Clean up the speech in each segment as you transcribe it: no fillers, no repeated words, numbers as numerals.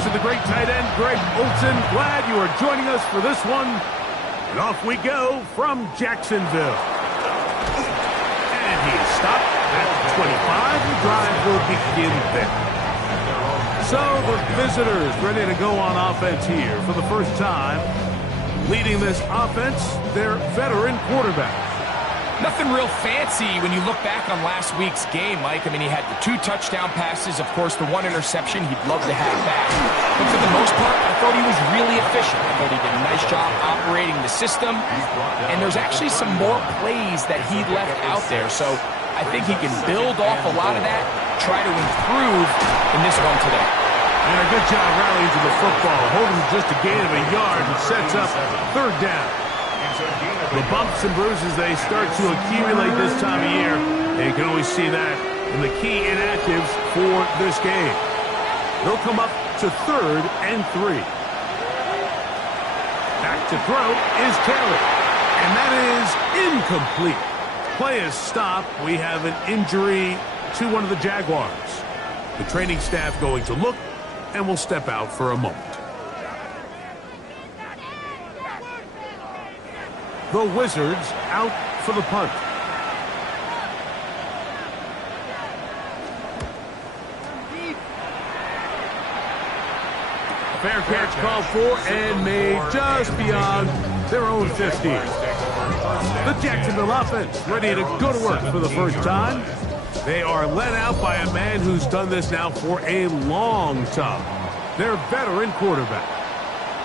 thanks to the great tight end, Greg Olson. Glad you are joining us for this one. And off we go from Jacksonville. And he is stopped at the 25. The drive will begin there. So the visitors ready to go on offense here for the first time. Leading this offense, their veteran quarterback. Nothing real fancy when you look back on last week's game, Mike. I mean, he had the 2 touchdown passes, of course, the 1 interception he'd love to have back. But for the most part, I thought he was really efficient. I thought he did a nice job operating the system. And there's actually some more plays that he left out there. So I think he can build off a lot of that, try to improve in this one today. And a good job rallying to the football, holding just a gain of a yard and sets up 3rd down. The bumps and bruises, they start to accumulate this time of year. And you can always see that in the key inactives for this game. They'll come up to 3rd and 3. Back to throw is Taylor. And that is incomplete. Play is stopped. We have an injury to one of the Jaguars. The training staff going to look and will step out for a moment. The Wizards out for the punt. Fair catch called for and made just beyond their own 50. The Jacksonville offense ready to go to work for the first time. They are led out by a man who's done this now for a long time. Their veteran quarterback.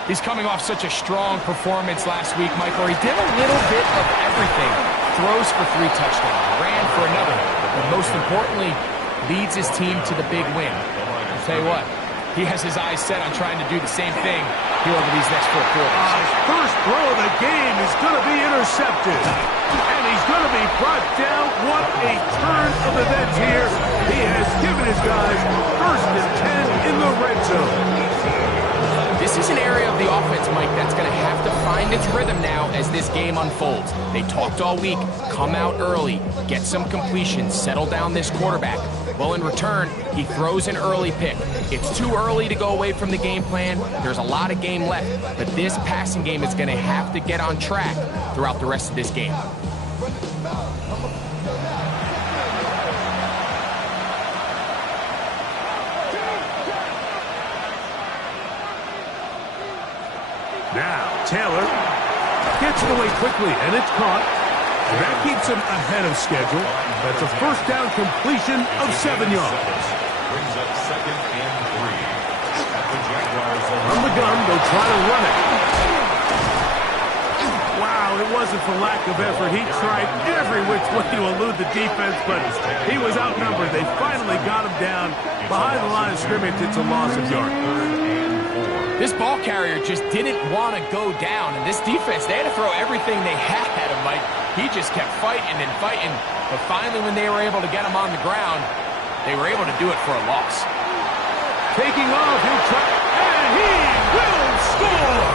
He's coming off such a strong performance last week, Mike, where he did a little bit of everything. Throws for 3 touchdowns, ran for another, but most importantly, leads his team to the big win. I'll tell you what, he has his eyes set on trying to do the same thing here over these next 4 quarters. His first throw of the game is going to be intercepted. And he's going to be brought down. What a turn of events here. He has given his guys 1st and 10 in the red zone. This is an area of the offense, Mike, that's going to have to find its rhythm now as this game unfolds. They talked all week, come out early, get some completions, settle down this quarterback. Well, in return, he throws an early pick. It's too early to go away from the game plan. There's a lot of game left, but this passing game is going to have to get on track throughout the rest of this game. Now, Taylor gets it away quickly, and it's caught. And that keeps him ahead of schedule. That's a 1st down completion of 7 yards. Brings up 2nd and 3. From the gun, they'll try to run it. Wow, it wasn't for lack of effort. He tried every which way to elude the defense, but he was outnumbered. They finally got him down behind the line of scrimmage. It's a loss of yards. This ball carrier just didn't want to go down, and this defense, they had to throw everything they had at him, Mike. He just kept fighting and fighting, but finally when they were able to get him on the ground, they were able to do it for a loss. Taking off, he'll try, and he will score!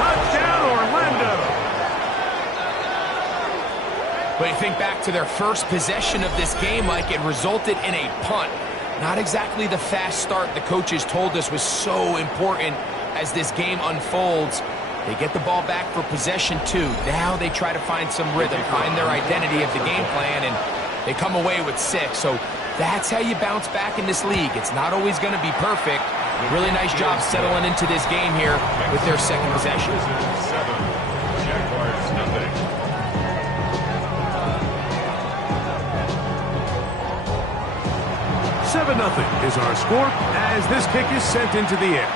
Touchdown, Orlando! But you think back to their first possession of this game, Mike, it resulted in a punt. Not exactly the fast start the coaches told us was so important as this game unfolds. They get the ball back for possession 2. Now they try to find some rhythm, find their identity of the game plan, and they come away with 6. So that's how you bounce back in this league. It's not always going to be perfect. Really nice job settling into this game here with their 2nd possession. 7-0 is our score as this kick is sent into the air.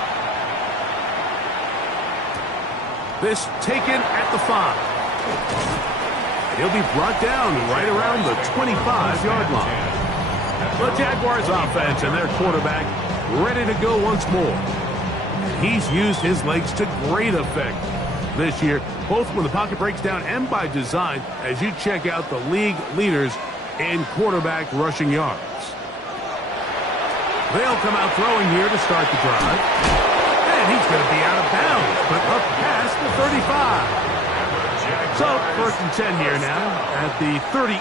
This taken at the 5. He'll be brought down right around the 25-yard line. The Jaguars offense and their quarterback ready to go once more. He's used his legs to great effect this year, both when the pocket breaks down and by design, as you check out the league leaders in quarterback rushing yards. They'll come out throwing here to start the drive. And he's going to be out of bounds, but up past the 35. So, 1st and 10 here now at the 38.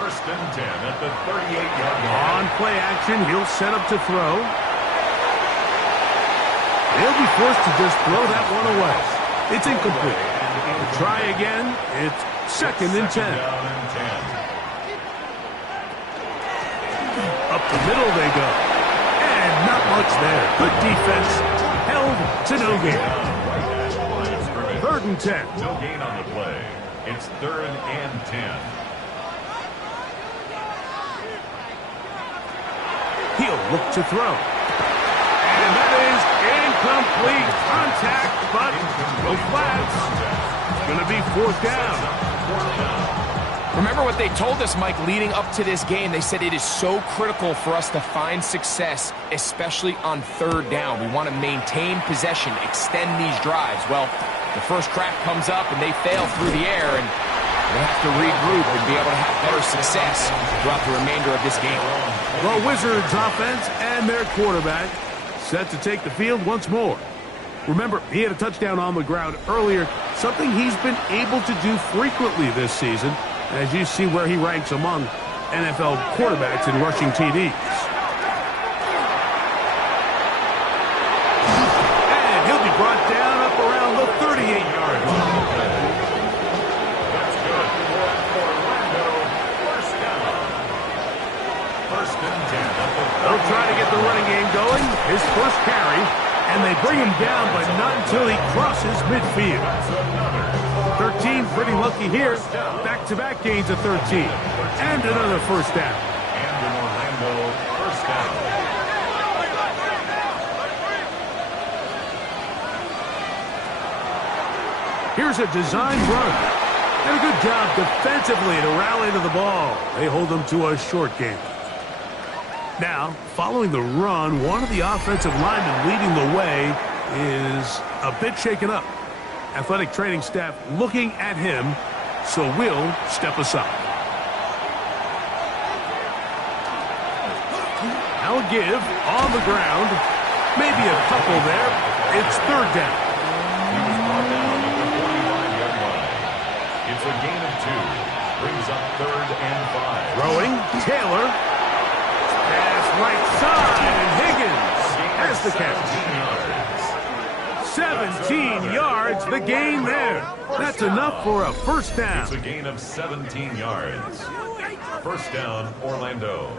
1st and 10 at the 38-yard line. On play action, he'll set up to throw. He'll be forced to just throw that one away. It's incomplete. Try again. It's 2nd and 10. Up the middle they go. And not much there. Good defense. Held to no gain. 3rd and 10. No gain on the play. It's 3rd and 10. He'll look to throw. And that is incomplete. Contact, but no flats. It's going to be 4th down. Remember what they told us, Mike, leading up to this game. They said it is so critical for us to find success, especially on 3rd down. We want to maintain possession, extend these drives. Well, the first crack comes up, and they fail through the air, and they have to regroup and be able to have better success throughout the remainder of this game. Well, Wizards offense and their quarterback set to take the field once more. Remember, he had a touchdown on the ground earlier, something he's been able to do frequently this season, as you see where he ranks among NFL quarterbacks in rushing TDs. And he'll be brought down up around the 38-yard line. That's good for Orlando. 1st down. 1st and 10. They'll try to get the running game going. His first carry, and they bring him down, but not until he crosses midfield. 13, pretty lucky here. Back-to-back gains of 13. And another 1st down. And in Orlando, 1st down. Here's a designed run. And a good job defensively to rally to the ball. They hold them to a short game. Now, following the run, one of the offensive linemen leading the way is a bit shaken up. Athletic training staff looking at him, so we'll step aside. Now a give on the ground. Maybe a couple there. It's 3rd down. He was brought down at the 45-yard line. It's a gain of 2. Brings up 3rd and 5. Throwing, Taylor. Pass right side, and Higgins has the catch. 17 yards, the gain there. That's enough for a 1st down. It's a gain of 17 yards. 1st down, Orlando.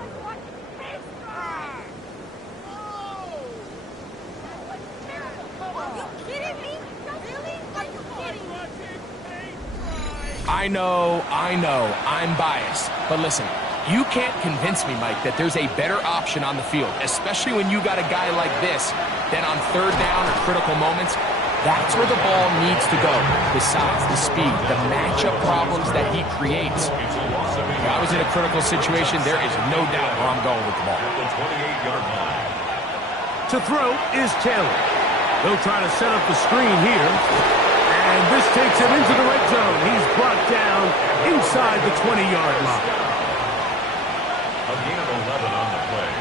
I know, I'm biased. But listen, you can't convince me, Mike, that there's a better option on the field, especially when you got a guy like this, that on 3rd down or critical moments, that's where the ball needs to go. Besides the speed, the matchup problems that he creates. If I was in a critical situation, there is no doubt where I'm going with the ball. At the 28-yard line. To throw is Taylor. They'll try to set up the screen here. And this takes him into the red zone. He's brought down inside the 20-yard line. A gain of 11 on the play.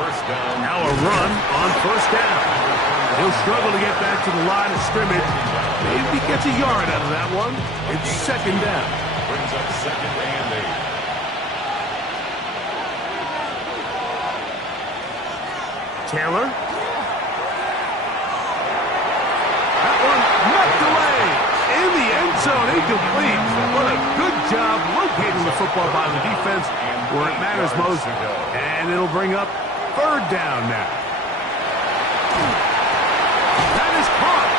1st down. Now a run on 1st down. He'll struggle to get back to the line of scrimmage. Maybe gets a yard out of that one. It's 2nd down. Brings up 2nd and 8. Taylor. That one knocked away. In the end zone, incomplete. What a good job locating the football by the defense where it matters most. And it'll bring up 3rd down now. That is caught.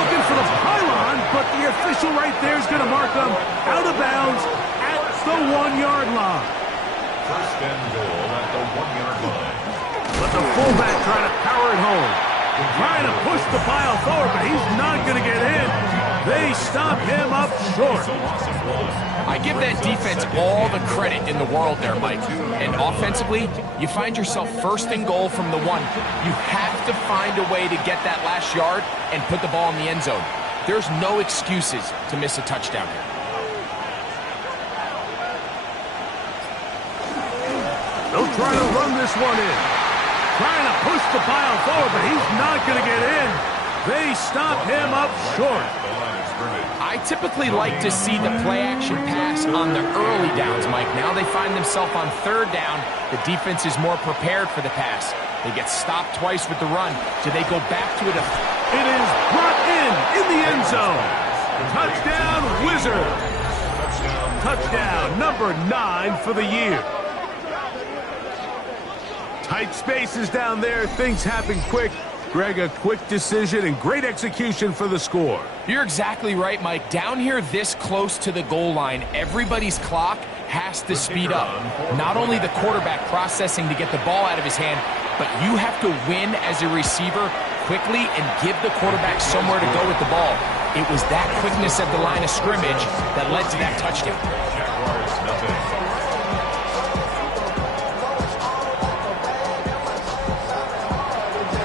Looking for the pylon, but the official right there is going to mark them out of bounds at the 1-yard line. 1st and goal at the 1-yard line. But the fullback trying to power it home. Trying to push the pile forward, but he's not going to get in. They stop him up short. I give that defense all the credit in the world there, Mike. And offensively, you find yourself 1st and goal from the 1. You have to find a way to get that last yard and put the ball in the end zone. There's no excuses to miss a touchdown here. They'll try to run this one in. Trying to push the pile forward, but he's not going to get in. They stop him up short. I typically like to see the play-action pass on the early downs, Mike. Now they find themselves on third down. The defense is more prepared for the pass. They get stopped twice with the run. Do they go back to it? It is brought in the end zone. Touchdown, Wizard. Touchdown, number 9 for the year. Tight spaces down there. Things happen quick. Greg, a quick decision and great execution for the score. You're exactly right, Mike. Down here this close to the goal line, everybody's clock has to speed up. Not only the quarterback processing to get the ball out of his hand, but you have to win as a receiver quickly and give the quarterback somewhere to go with the ball. It was that quickness at the line of scrimmage that led to that touchdown.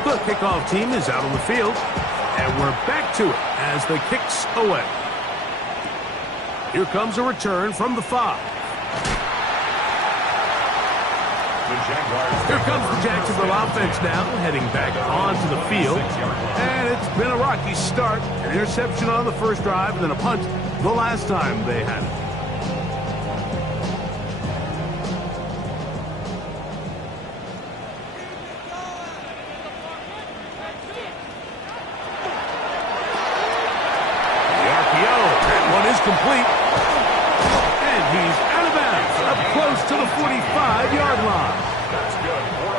The kickoff team is out on the field, and we're back to it as the kick's away. Here comes a return from the 5. Here comes the Jacksonville offense now, heading back onto the field. And it's been a rocky start. An interception on the first drive, and then a punt the last time they had it. Complete. And he's out of bounds, up close to the 45-yard line.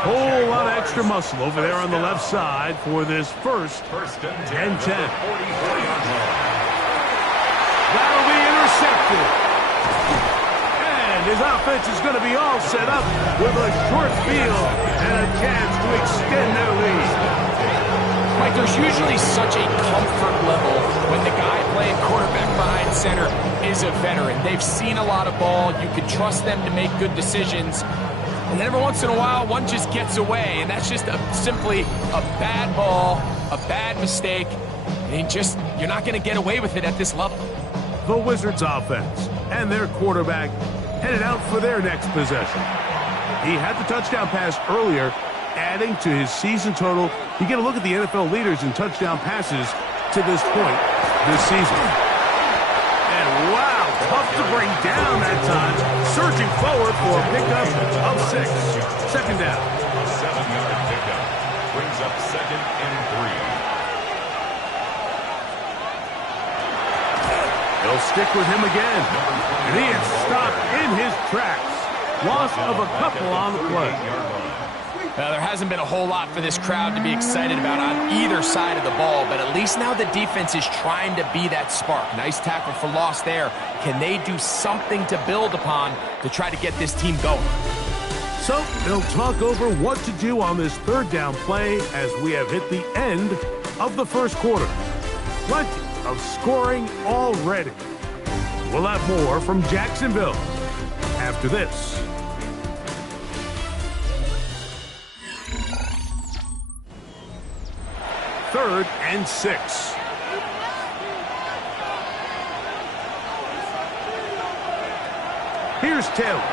Whole lot of extra muscle over there on the left side for this first and 10. That'll be intercepted. And his offense is going to be all set up with a short field and a chance to extend their lead. Mike, there's usually such a comfort level when the guy playing quarterback behind center is a veteran. They've seen a lot of ball. You can trust them to make good decisions. And then every once in a while, one just gets away, and that's just simply a bad ball, a bad mistake. And you're not going to get away with it at this level. The Wizards offense and their quarterback headed out for their next possession. He had the touchdown pass earlier, adding to his season total. You get a look at the NFL leaders in touchdown passes to this point this season. And wow, tough to bring down that time. Surging forward for a pickup of 6. Second down. A 7-yard pickup brings up 2nd and 3. They'll stick with him again. And he is stopped in his tracks. Loss of a couple on the play. There hasn't been a whole lot for this crowd to be excited about on either side of the ball, but at least now the defense is trying to be that spark. Nice tackle for loss there. Can they do something to build upon to try to get this team going? So they'll talk over what to do on this third down play as we have hit the end of the first quarter. Plenty of scoring already. We'll have more from Jacksonville after this. Third and 6. Here's Taylor.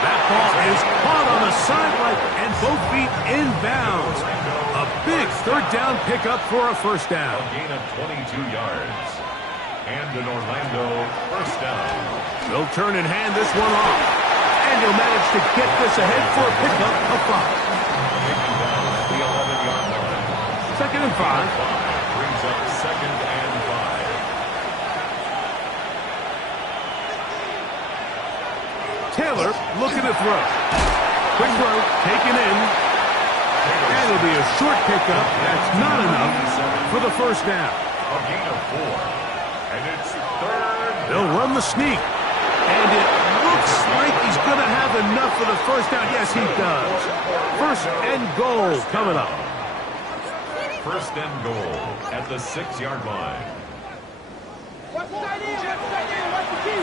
That ball is caught on the sideline and both feet inbounds. A big third down pickup for a first down. A gain of 22 yards. And an Orlando first down. They'll turn and hand this one off. And he'll manage to get this ahead for a pickup of 5. The 11-yard line. 2nd and 5. Brings up 2nd and 5. Taylor looking to throw. Quick throw, taken in. And it'll be a short pickup. That's not enough for the first down. A gain of 4. And it's 3rd. They'll run the sneak. And it looks like he's going to have enough for the first down. Yes, he does. First and goal coming up. First and goal at the 6-yard line. Watch the tight end, watch the key.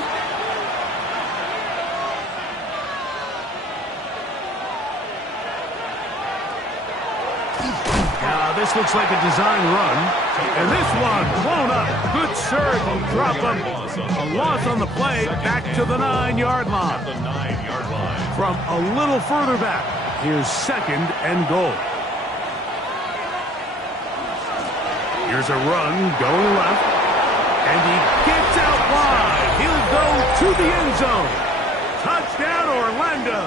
This looks like a design run. And this one blown up. Good surge. Will drop him. A loss on the play. Back to the 9-yard line. The 9-yard line. From a little further back, here's 2nd and goal. Here's a run going left. And he gets out wide. He'll go to the end zone. Touchdown, Orlando.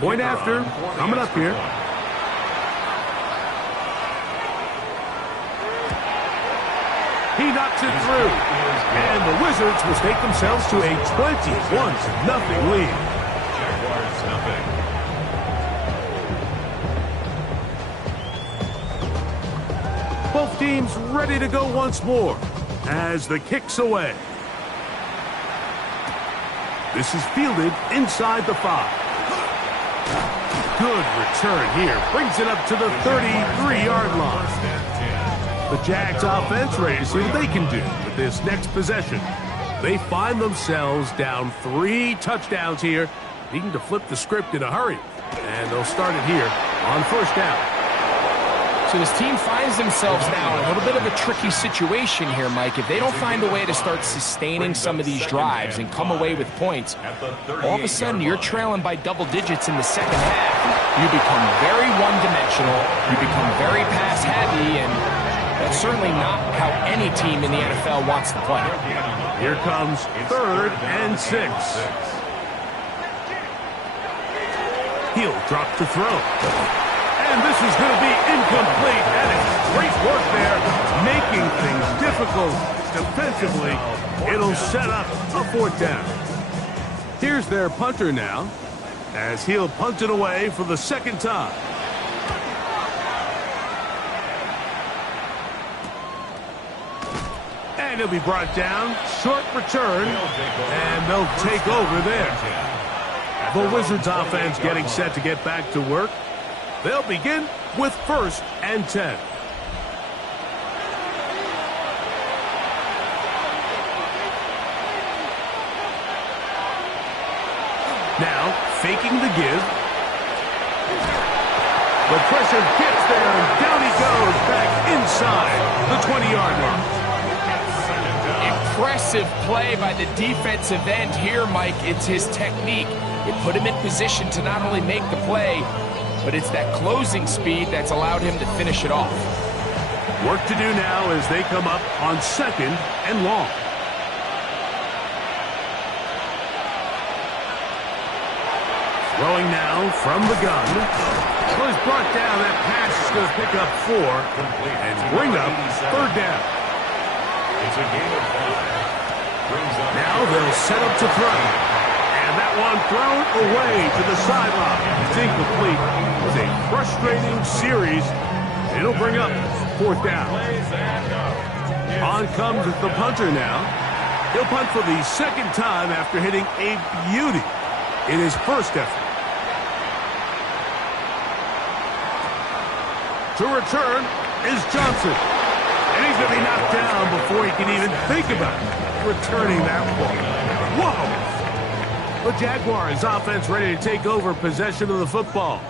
Point after, coming up here. He knocks it through. And the Wizards will take themselves to a 21-0 lead. Jaguars nothing. Both teams ready to go once more as the kick's away. This is fielded inside the 5. Good return here. Brings it up to the 33-yard line. The Jags offense ready to see what they can do with this next possession. They find themselves down 3 touchdowns here, needing to flip the script in a hurry. And they'll start it here on first down. So this team finds themselves now in a little bit of a tricky situation here, Mike. If they don't find a way to start sustaining some of these drives and come away with points, all of a sudden you're trailing by double digits in the second half. You become very one-dimensional, you become very pass-heavy, and that's certainly not how any team in the NFL wants to play. Here comes 3rd and 6. He'll drop to throw. And this is going to be incomplete. And it's great work there, making things difficult defensively. It'll set up a 4th down. Here's their punter now, as he'll punt it away for the 2nd time. And he'll be brought down. Short return. And they'll take over there. The Wizards offense getting set to get back to work. They'll begin with 1st and 10. Now, faking the give. The pressure gets there, and down he goes back inside the 20-yard line. Impressive play by the defensive end here, Mike. It's his technique. It put him in position to not only make the play, but it's that closing speed that's allowed him to finish it off. Work to do now as they come up on 2nd and long. Throwing now from the gun. Was brought down. That pass is going to pick up 4 and bring up 3rd down. It's a game of 5. Now they'll set up to throw. And that one thrown away to the sideline. It's incomplete. It was a frustrating series. It'll bring up 4th down. On comes the punter now. He'll punt for the 2nd time after hitting a beauty in his first effort. To return is Johnson. And he's going to be knocked down before he can even think about returning that ball. Whoa! The Jaguars offense ready to take over possession of the football.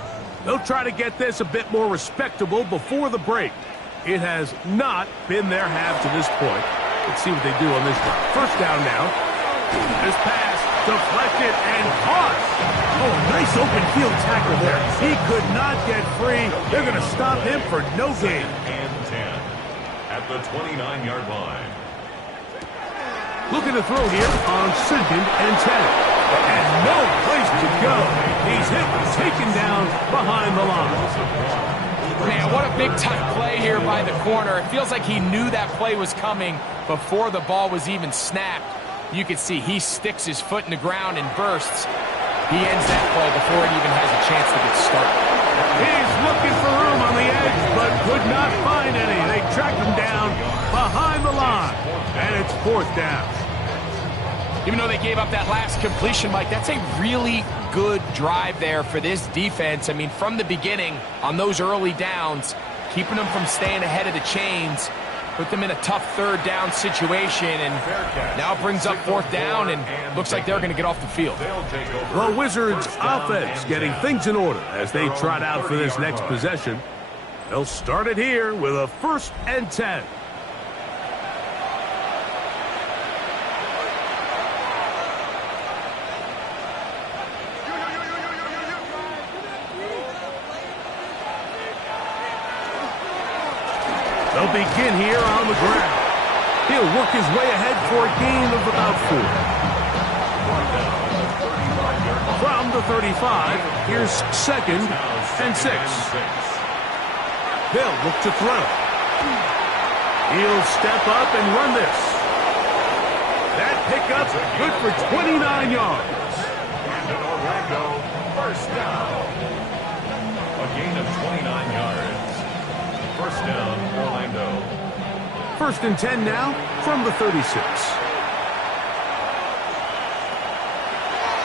They'll try to get this a bit more respectable before the break. It has not been their half to this point. Let's see what they do on this drive. First down now. This pass deflected and caught. Oh, nice open field tackle there. He could not get free. They're going to stop him for no gain. And 10 at the 29-yard line. Looking to throw here on 2nd and 10. And no place to go. He's hit and taken down behind the line. Man, what a big-time play here by the corner. It feels like he knew that play was coming before the ball was even snapped. You can see he sticks his foot in the ground and bursts. He ends that play before it even has a chance to get started. He's looking for room on the edge, but could not find any. They tracked him down behind the line, and it's 4th down. Even though they gave up that last completion, Mike, that's a really good drive there for this defense. I mean, from the beginning, on those early downs, keeping them from staying ahead of the chains, put them in a tough 3rd down situation, and now it brings up 4th down, and looks like they're going to get off the field. The Wizards offense getting things in order as they trot out for this next possession. They'll start it here with a 1st and 10. They'll begin here on the ground. He'll work his way ahead for a gain of about 4. From the 35, here's 2nd and 6. They'll look to throw. He'll step up and run this. That pickup good for 29 yards. And an Orlando 1st down. A gain of 29 yards. 1st down, Orlando. 1st and 10 now from the 36.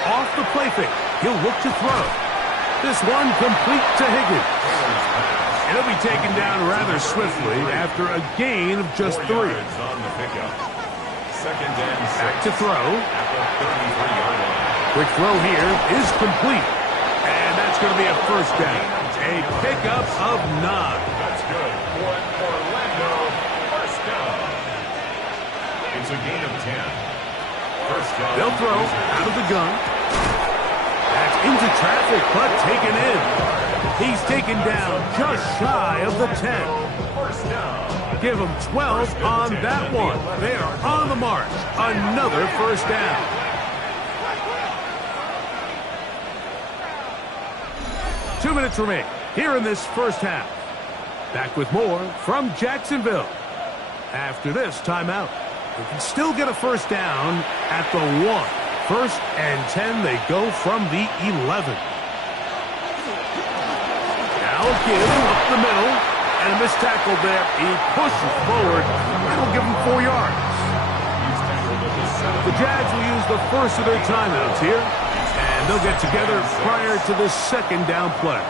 Off the play fake. He'll look to throw. This one complete to Higgins. He'll be taken down rather swiftly after a gain of just 3. On the pickup. 2nd and 6. Back to throw. At the 33-yard line. Quick throw here is complete. And that's going to be a 1st down. A pickup of 9. That's good for Orlando. 1st down. It's a gain of 10. 1st down. They'll throw out of the gun. That's into traffic, but taken in. He's taken down just shy of the 10. 1st down. Give them 12 on that one. They are on the march. Another 1st down. Two minutes remain here in this 1st half. Back with more from Jacksonville. After this timeout, they can still get a 1st down at the 1. 1st and 10, they go from the 11. Now give up the middle, and a missed tackle there. He pushes forward. That'll give him 4 yards. The Jags will use the first of their timeouts here, and they'll get together prior to the 2nd down play.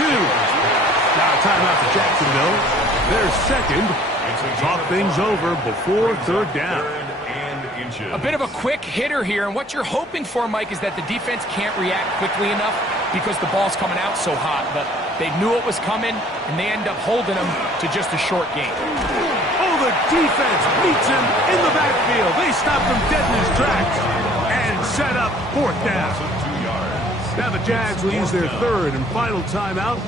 Now timeout for Jacksonville. Their 2nd. Talk things over before 3rd down. A bit of a quick hitter here, and what you're hoping for, Mike, is that the defense can't react quickly enough because the ball's coming out so hot. But they knew it was coming, and they end up holding them to just a short gain. Oh, the defense meets him in the backfield. They stop him dead in his tracks and set up 4th down. Now the Jags will use their 3rd and final timeout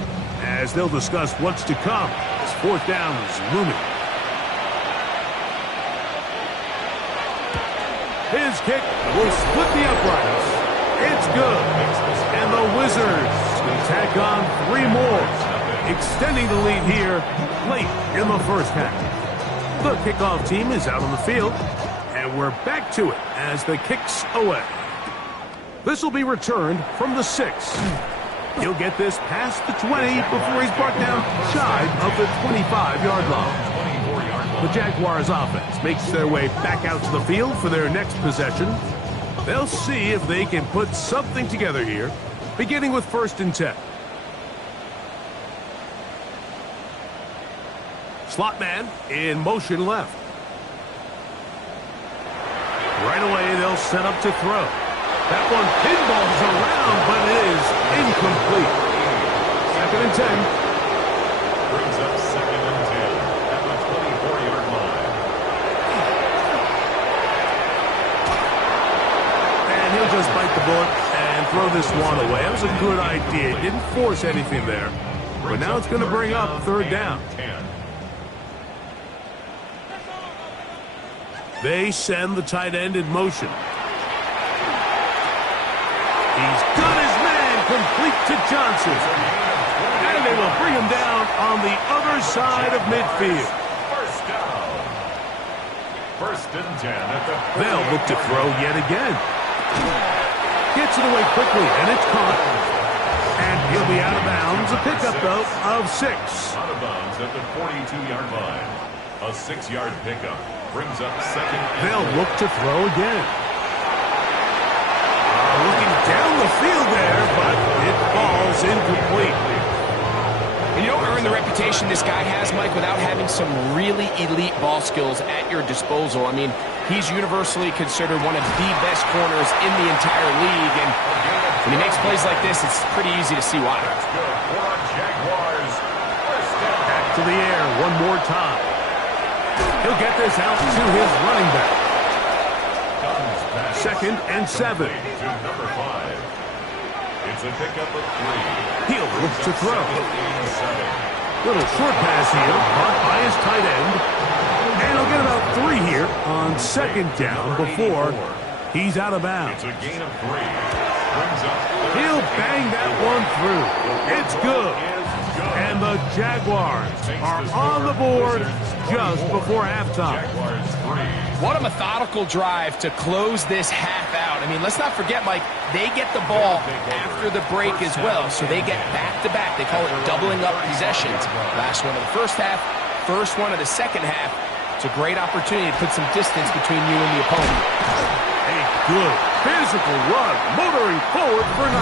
as they'll discuss what's to come as 4th down is looming. His kick will split the uprights. It's good. And the Wizards can tack on 3 more, extending the lead here late in the 1st half. The kickoff team is out on the field, and we're back to it as the kick's away. This will be returned from the 6. He'll get this past the 20 before he's brought down shy of the 25-yard line. The Jaguars offense makes their way back out to the field for their next possession. They'll see if they can put something together here, beginning with 1st and 10. Slot man in motion left. Right away, they'll set up to throw. That one pinballs around, but it is incomplete. 2nd and 10. Brings up 2nd and 10 at the 24-yard line. And he'll just bite the bullet and throw this one away. That was a good idea. Didn't force anything there. But now it's going to bring up 3rd down. They send the tight end in motion. He's got his man complete to Johnson. And they will bring him down on the other side of midfield. 1st down. 1st and 10 at the... They'll look to throw yet again. Gets it away quickly, and it's caught. And he'll be out of bounds. A pickup, though, of 6. Out of bounds at the 42-yard line. A 6-yard pickup brings up 2nd. They'll look to throw again. Looking down the field there, but it falls incomplete. Considering the reputation this guy has, Mike, without having some really elite ball skills at your disposal, I mean, he's universally considered one of the best corners in the entire league, and when he makes plays like this, it's pretty easy to see why. Back to the air one more time. He'll get this out to his running back. 2nd and 7. Number 5. It's a pickup of 3. He'll look to throw. Little short pass here, caught by his tight end. And he'll get about 3 here on 2nd down before he's out of bounds. It's a gain of 3. Brings up He'll bang that one through. It's good. And the Jaguars are on the board just before halftime. What a methodical drive to close this half out. I mean, let's not forget, Mike, they get the ball after the break as well, so they get back-to-back. They call it doubling up possessions. Last one of the first half, first one of the second half. It's a great opportunity to put some distance between you and the opponent. A good physical run, motoring forward for 9.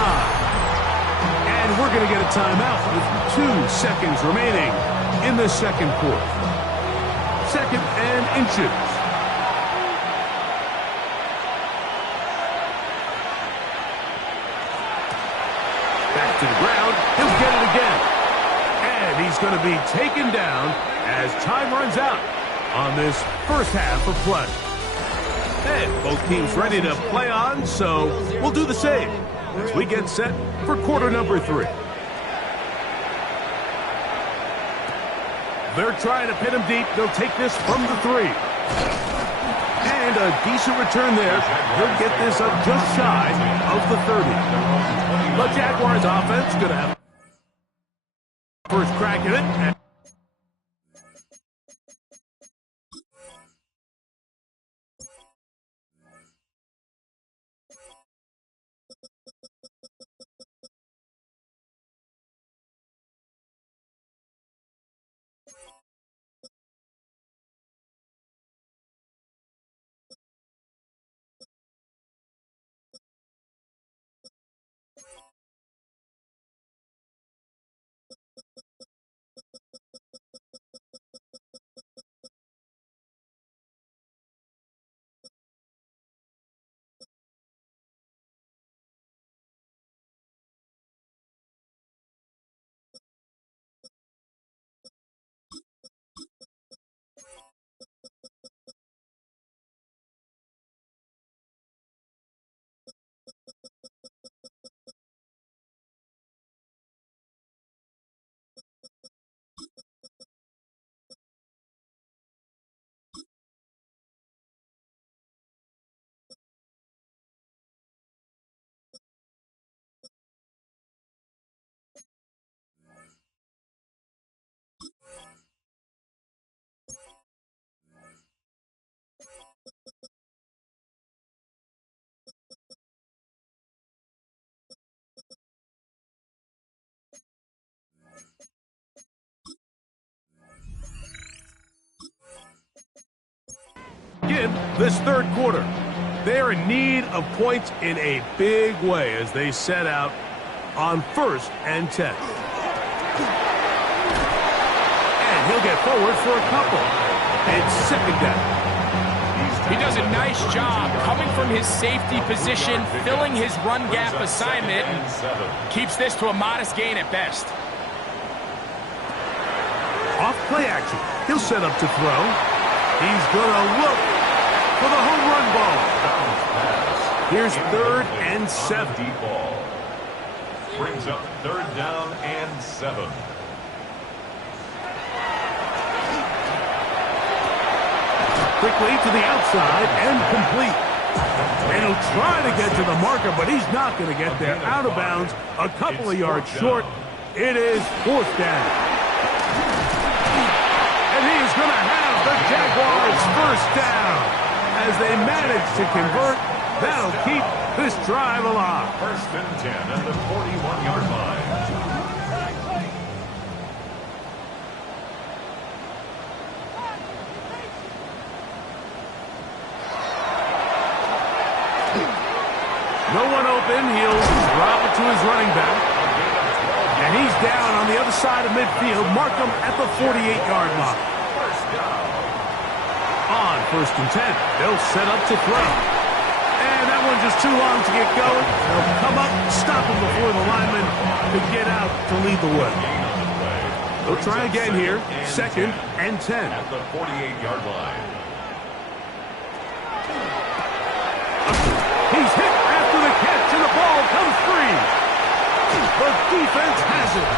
And we're going to get a timeout with 2 seconds remaining in the second quarter. 2nd and inches. Back to the ground. He'll get it again. And he's going to be taken down as time runs out on this first half of play. And both teams ready to play on, so we'll do the same as we get set for quarter number 3. They're trying to pin him deep. They'll take this from the 3. And a decent return there. He'll get this up just shy of the 30. The Jaguars offense going to have first crack at it. In this third quarter, they're in need of points in a big way as they set out on 1st and 10. And he'll get forward for a couple. It's 2nd down. He does a nice job coming from his safety position, filling his run gap assignment, and keeps this to a modest gain at best. Off play action. He'll set up to throw. He's going to look for the home run ball. Here's 3rd and 7. Deep ball. Brings up 3rd down and 7. Quickly to the outside and complete. And he'll try to get to the marker, but he's not going to get there. Out of bounds, a couple of yards short. It is 4th down. And he's going to have the Jaguars' 1st down. As they manage to convert, that'll keep this drive alive. 1st and 10 at the 41-yard line. No one open. He'll drop it to his running back. And And he's down on the other side of midfield. Mark him at the 48-yard line. On 1st and 10, they'll set up to throw. And that one's just too long to get going. They'll come up, stop him before the lineman could get out to lead the way. They'll try again here. 2nd and 10. At the 48-yard line. He's hit after the catch, and the ball comes free. The defense has it.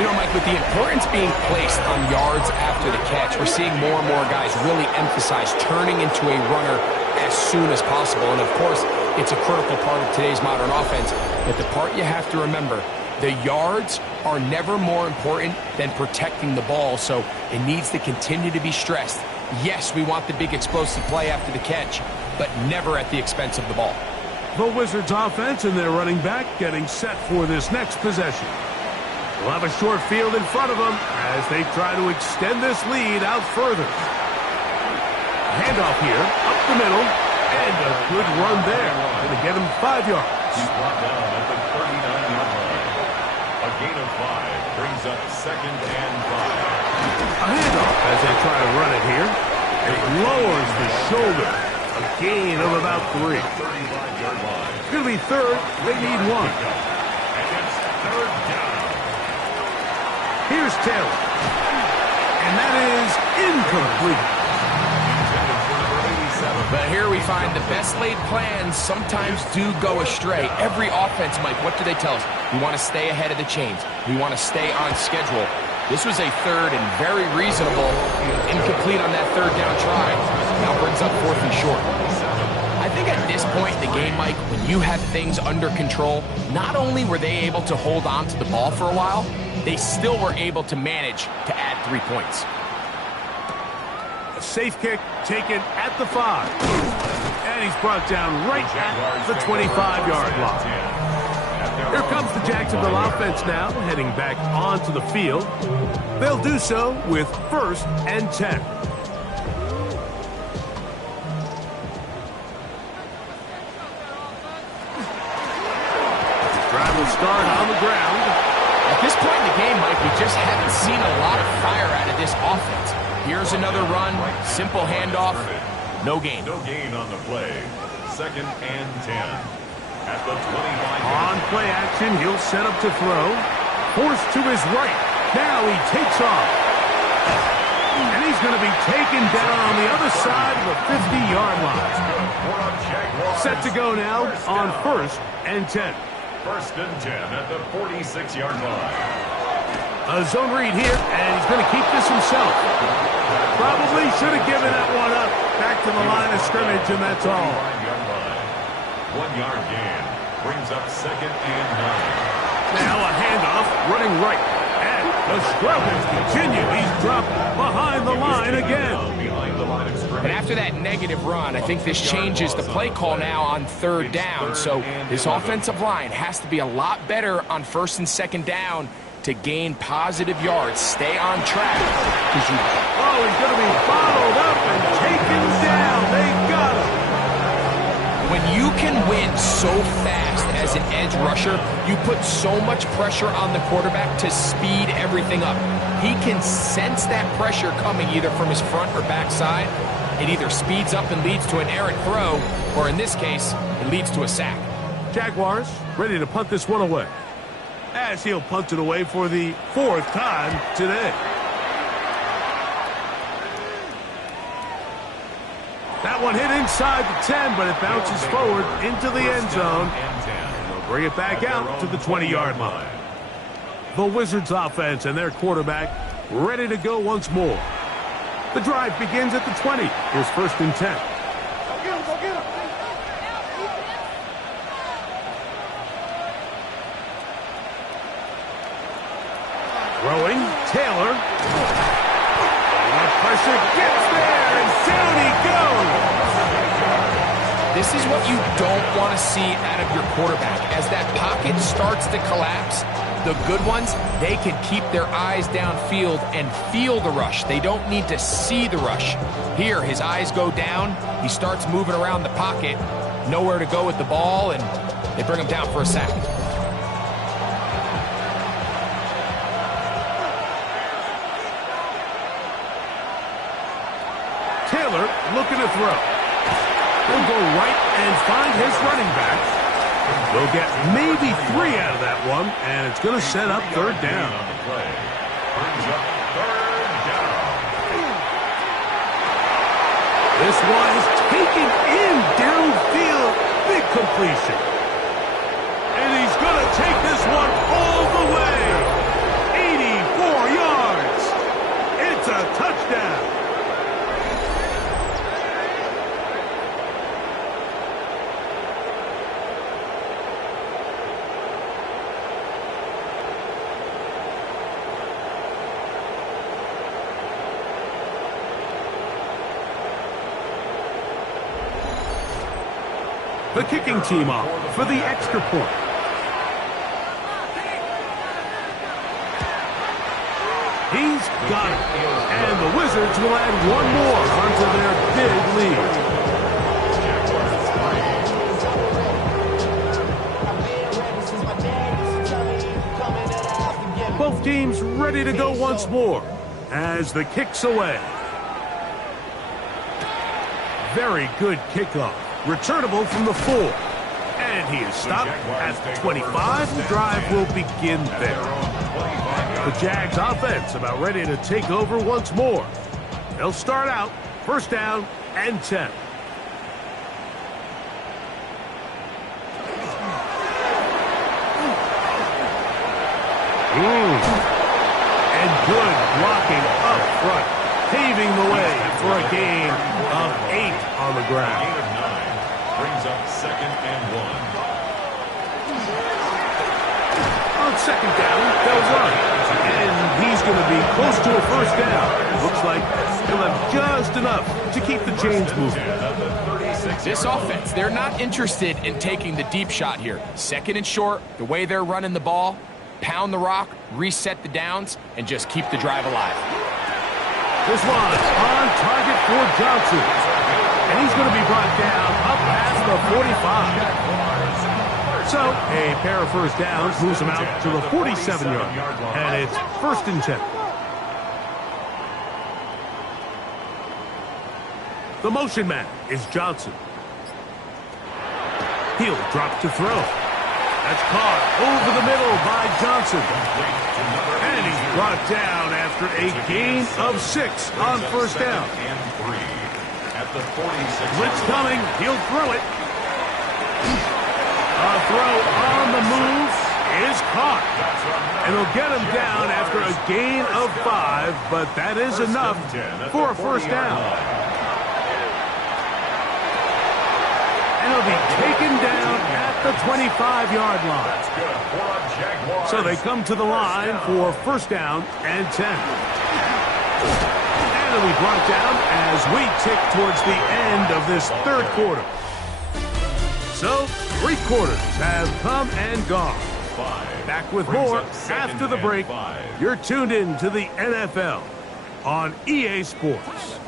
You know, Mike, with the importance being placed on yards after the catch, we're seeing more and more guys really emphasize turning into a runner as soon as possible. And, of course, it's a critical part of today's modern offense. But the part you have to remember, the yards are never more important than protecting the ball, so it needs to continue to be stressed. Yes, we want the big explosive play after the catch, but never at the expense of the ball. The Wizards offense and their running back getting set for this next possession. They'll have a short field in front of them as they try to extend this lead out further. Handoff here, up the middle, and a good run there. Going to get him 5 yards. He's brought down at the 39-yard line. A gain of 5 brings up 2nd and 5. A handoff as they try to run it here. It lowers the shoulder. A gain of about 3. It's going to be 3rd. They need 1. And it's 3rd down. Here's Taylor. And that is incomplete. But here we find the best laid plans sometimes do go astray. Every offense, Mike, what do they tell us? We want to stay ahead of the chains. We want to stay on schedule. This was a 3rd and very reasonable. Incomplete on that 3rd down try. Now brings up 4th and short. I think at this point in the game, Mike, when you have things under control, not only were they able to hold on to the ball for a while, they still were able to manage to add 3 points. A safe kick taken at the 5. And he's brought down right at the 25-yard line. Here comes the Jacksonville offense now, heading back onto the field. They'll do so with 1st and 10. Drive will start on the ground. At this point in the game, Mike, we just haven't seen a lot of fire out of this offense. Here's another run, simple handoff, no gain. No gain on the play. 2nd and 10. At the 25. On play action, he'll set up to throw. Forced to his right. Now he takes off. And he's going to be taken down on the other side of the 50-yard line. Set to go now on 1st and 10. 1st and 10 at the 46-yard line. A zone read here, and he's going to keep this himself. Probably should have given that one up. Back to the line of scrimmage, and that's all. 1 yard gain brings up 2nd and 9. Now a handoff, running right. And the struggles continue. He's dropped behind the line again. Behind the line of scrimmage. And after that negative run, I think this changes the play call now on 3rd down. So this offensive line has to be a lot better on 1st and 2nd down to gain positive yards. Stay on track. Oh, he's going to be followed up and taken down. They got him. When you can win so fast as an edge rusher, you put so much pressure on the quarterback to speed everything up. He can sense that pressure coming either from his front or back side. It either speeds up and leads to an errant throw, or in this case, it leads to a sack. Jaguars ready to punt this one away, as he'll punt it away for the 4th time today. That one hit inside the 10, but it bounces forward into the end zone. And they'll bring it back out to the 20-yard line. The Wizards offense and their quarterback ready to go once more. The drive begins at the 20. Here's 1st and 10. Go get him, go get him. Throwing, Taylor. And pressure gets there, and down he goes. This is what you don't want to see out of your quarterback. As that pocket starts to collapse, the good ones, they can keep their eyes downfield and feel the rush. They don't need to see the rush. Here, his eyes go down. He starts moving around the pocket. Nowhere to go with the ball, and they bring him down for a sack. looking to throw. He'll go right and find his running back. They'll get maybe 3 out of that one, and it's going to set up third down. This one is taken in downfield. Big completion. And he's going to take this one all the way. 84 yards. It's a touchdown. The kicking team off for the extra point. He's got it. And the Wizards will add one more onto their big lead. Both teams ready to go once more as the kick's away. Very good kickoff. Returnable from the 4. And he is stopped at the 25. The drive will begin there. The Jags offense about ready to take over once more. They'll start out first down and 10. And good blocking up front, paving the way for a gain of 8 on the ground. Brings up 2nd and 1. On 2nd down, they'll run. And he's going to be close to a first down. Looks like he'll have just enough to keep the chains moving. This offense, they're not interested in taking the deep shot here. 2nd and short, the way they're running the ball, pound the rock, reset the downs, and just keep the drive alive. This one's on target for Johnson. And he's going to be brought down up past the 45. So a pair of first downs moves him out to the 47-yard line. And it's 1st and 10. The motion man is Johnson. He'll drop to throw. That's caught over the middle by Johnson. And he's brought down after a gain of 6 on first down. Blitz coming. He'll throw it. A throw on the move is caught. And he'll get him down after a gain of 5, but that is enough for a first down. And he'll be taken down at the 25-yard line. So they come to the line for first down and 10. And he'll be brought down as we tick towards the end of this third quarter. So 3 quarters have come and gone. Back with more after the break. You're tuned in to the NFL on EA Sports.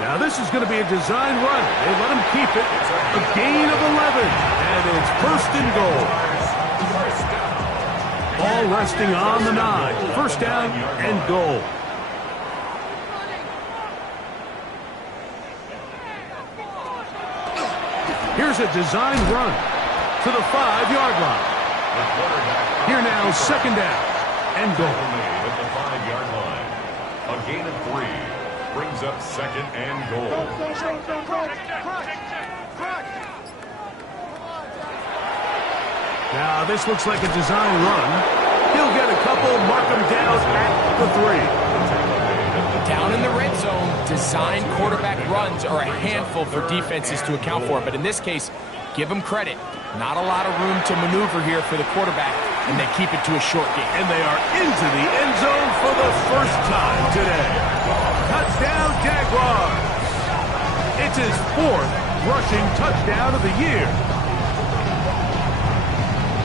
Now this is going to be a design run. They let him keep it. A gain of 11. And it's 1st and goal. Ball resting on the 9. First down and goal. Here's a design run to the 5-yard line. Here now, 2nd down and goal. At the 5-yard line. A gain of 3 brings up 2nd and goal. Now this looks like a design run. He'll get a couple, mark him down at the 3. Down in the red zone, design quarterback runs are a handful for defenses to account for. But in this case, give them credit. Not a lot of room to maneuver here for the quarterback, and they keep it to a short game. And they are into the end zone for the first time today. Touchdown, Jaguars. It's his 4th rushing touchdown of the year.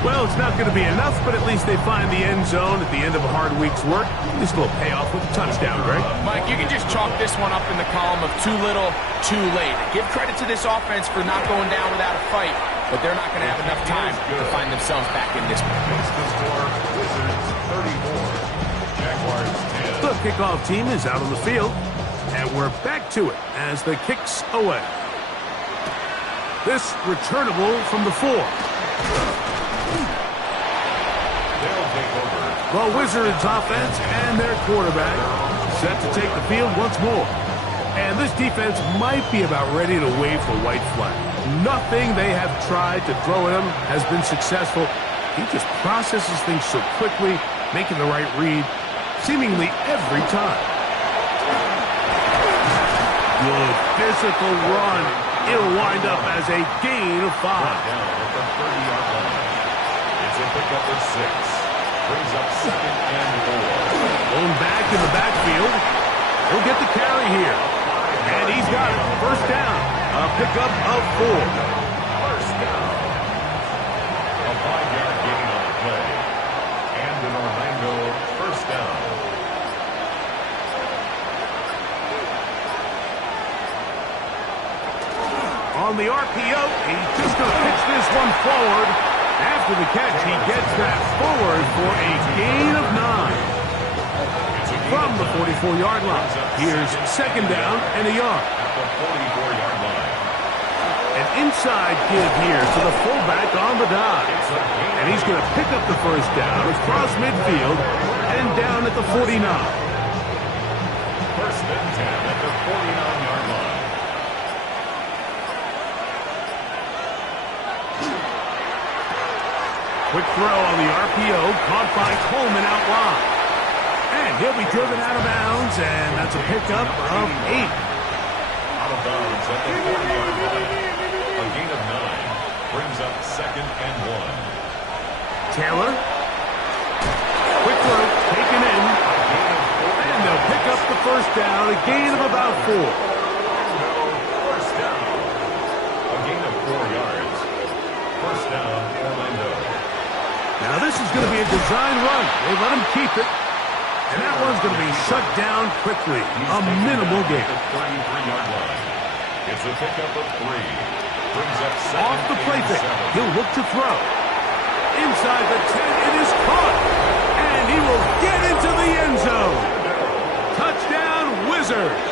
Well, it's not going to be enough, but at least they find the end zone at the end of a hard week's work. This will pay off with a touchdown, Greg. Mike, you can just chalk this one up in the column of too little, too late. Give credit to this offense for not going down without a fight, but they're not going to have enough time to find themselves back in this one. It's the score, Wizards 34, Jaguars The kickoff team is out on the field, and we're back to it as the kick's away. This returnable from the 4. They'll take over. The Wizards offense and their quarterback set to take the field once more. And this defense might be about ready to wave the white flag. Nothing they have tried to throw at him has been successful. He just processes things so quickly, making the right read seemingly every time. Good physical run. It'll wind up as a gain of 5. Down at the 30-yard line. It's a pickup of 6. Brings up 2nd and 4. Going back in the backfield. He'll get the carry here. And he's got it. First down. A pickup of 4. First down. A 5-yard gain on the play. And an Orlando first down. On the RPO, he's just going to pitch this one forward. After the catch, he gets that forward for a gain of 9. From the 44-yard line, here's 2nd down and a yard. At the 44-yard line. An inside give here to the fullback on the dive. And he's going to pick up the first down across midfield and down at the 49. First and 10 at the 49-yard line. Quick throw on the RPO, caught by Coleman out wide. And he'll be driven out of bounds, and that's a pickup of 8. Out of bounds at the 40-yard line. A gain of 9. Brings up 2nd and 1. Taylor. Quick throw, taken in. And they'll pick up the first down, a gain of about 4. First down. A gain of 4 yards. First down, Orlando. Now this is going to be a design run. They let him keep it. And that one's going to be shut down quickly. A minimal gain. 33-yard line. It's a pickup of 3. Brings up 2nd Off the play and fake. 7. He'll look to throw. Inside the 10, it is caught. And he will get into the end zone. Touchdown, Wizards.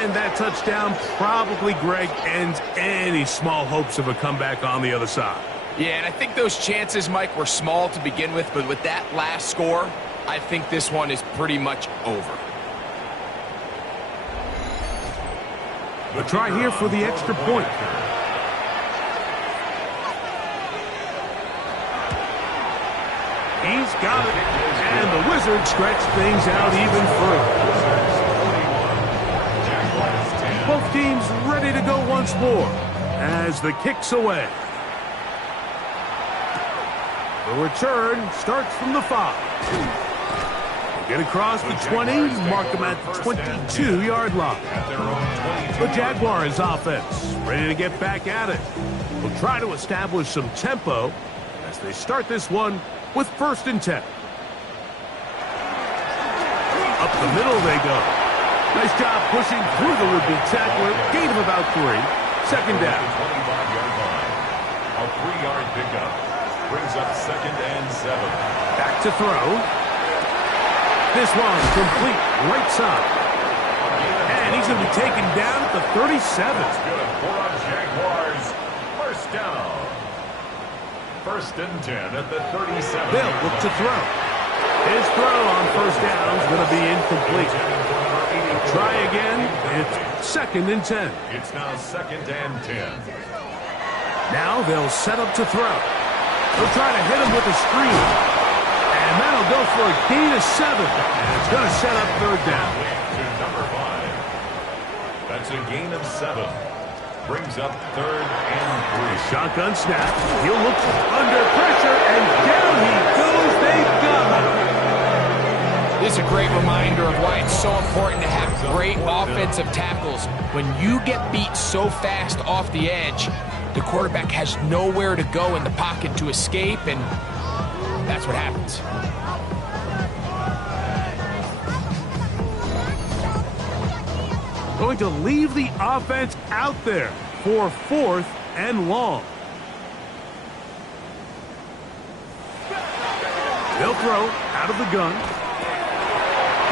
And that touchdown probably, Greg, ends any small hopes of a comeback on the other side. Yeah, and I think those chances, Mike, were small to begin with, but with that last score, I think this one is pretty much over. A try here for the extra point. He's got it, and the Wizards stretch things out even further. Both teams ready to go once more as the kick's away. The return starts from the 5. Get across the 20, mark them at the 22-yard line. The Jaguars offense ready to get back at it. Will try to establish some tempo as they start this one with 1st and 10. Up the middle they go. Nice job pushing through the would-be tackler. Gain of about 3. 2nd down. 25-yard line. A 3-yard pickup. Brings up 2nd and 7. Back to throw. This one complete right side. And he's going to be taken down at the 37. Good for the Jaguars. First down. 1st and 10 at the 37. They'll look to throw. His throw on 1st down is going to be incomplete. Try again. It's 2nd and 10. It's now 2nd and 10. Now they'll set up to throw. They'll try to hit him with a screen. And that'll go for a gain of 7. And it's going to set up 3rd down. To number 5. That's a gain of 7. Brings up 3rd and 3. Shotgun snap. He'll look under pressure, and down he goes. They've got him. This is a great reminder of why it's so important to have great offensive tackles. When you get beat so fast off the edge, the quarterback has nowhere to go in the pocket to escape, and that's what happens. Going to leave the offense out there for 4th and long. They'll throw out of the gun.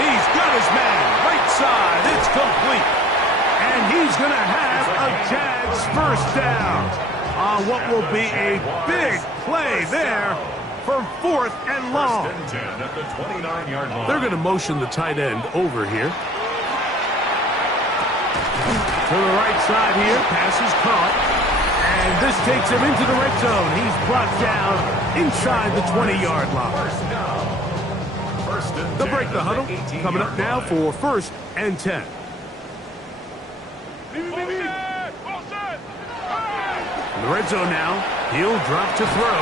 He's got his man. Right side. It's complete. And he's going to have a Jags first down on what will be a big play there for 4th and long. First and 10 at the 29-yard line. They're going to motion the tight end over here. To the right side here. Pass is caught. And this takes him into the red zone. He's brought down inside the 20-yard line. First and 10 They'll break the huddle. Coming up now for 1st and 10. In the red zone now. He'll drop to throw.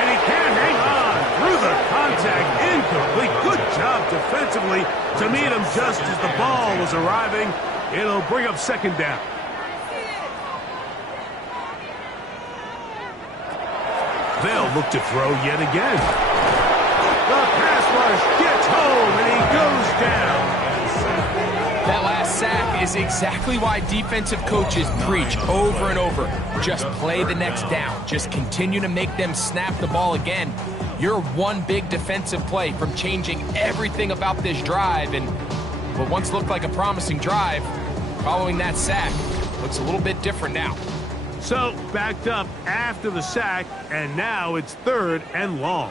And he can hang on through the contact. Incomplete. Good job defensively to meet him just as the ball was arriving. It'll bring up 2nd down. They'll look to throw yet again. The pass rush gets home, and he goes down. That last sack is exactly why defensive coaches preach over and over. Just play the next down. Just continue to make them snap the ball again. You're one big defensive play from changing everything about this drive, and what once looked like a promising drive, following that sack, looks a little bit different now. So, backed up after the sack, and now it's 3rd and long.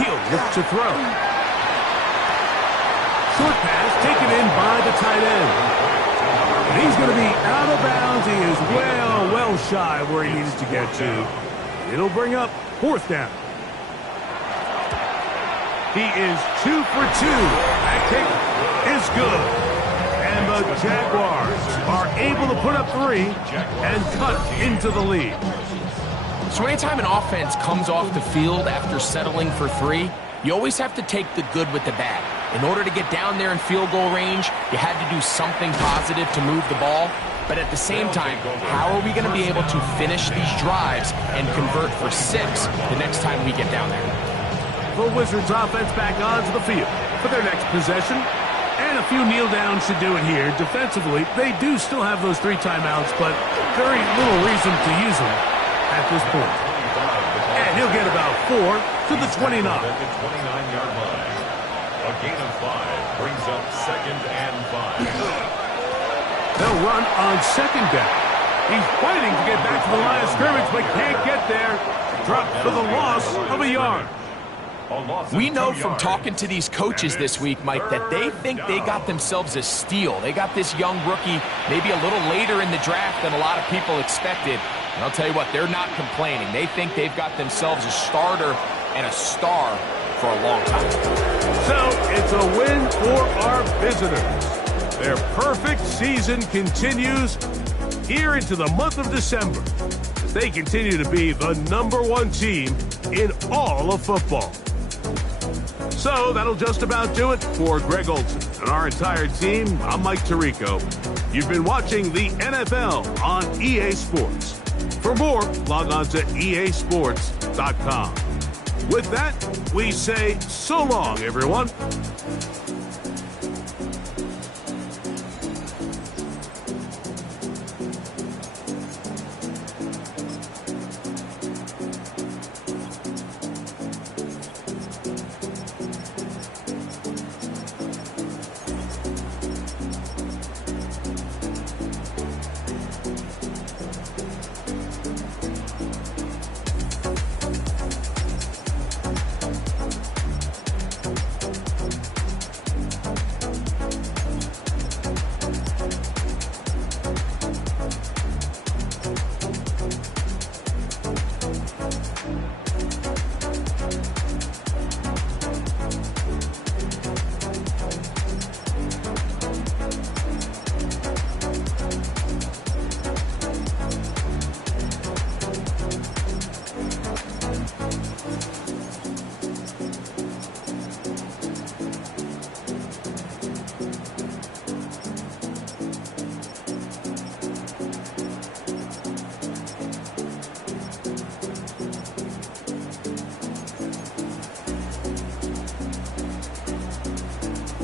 He'll look to throw. Short pass taken in by the tight end. And he's going to be out of bounds. He is well shy where he needs to get to. It'll bring up 4th down. He is 2 for 2. That kick is good. And the Jaguars are able to put up 3 and cut into the lead. So anytime an offense comes off the field after settling for 3, you always have to take the good with the bad. In order to get down there in field goal range, you had to do something positive to move the ball. But at the same time, how are we going to be able to finish these drives and convert for 6 the next time we get down there? The Wizards offense back onto the field for their next possession. And a few kneel downs to do it here. Defensively, they do still have those 3 timeouts, but very little reason to use them at this point. And he'll get about 4 to the 29. At the 29-yard line. A gain of 5 brings up 2nd and 5. They'll run on 2nd down. He's fighting to get back to the line of scrimmage, but can't get there. Dropped for the loss of a yard. We know from talking to these coaches this week, Mike, that they think they got themselves a steal. They got this young rookie maybe a little later in the draft than a lot of people expected. And I'll tell you what, they're not complaining. They think they've got themselves a starter and a star for a long time. So it's a win for our visitors. Their perfect season continues here into the month of December. They continue to be the #1 team in all of football. So that'll just about do it for Greg Olson and our entire team. I'm Mike Tirico. You've been watching the NFL on EA Sports. For more, log on to easports.com. With that, we say so long, everyone.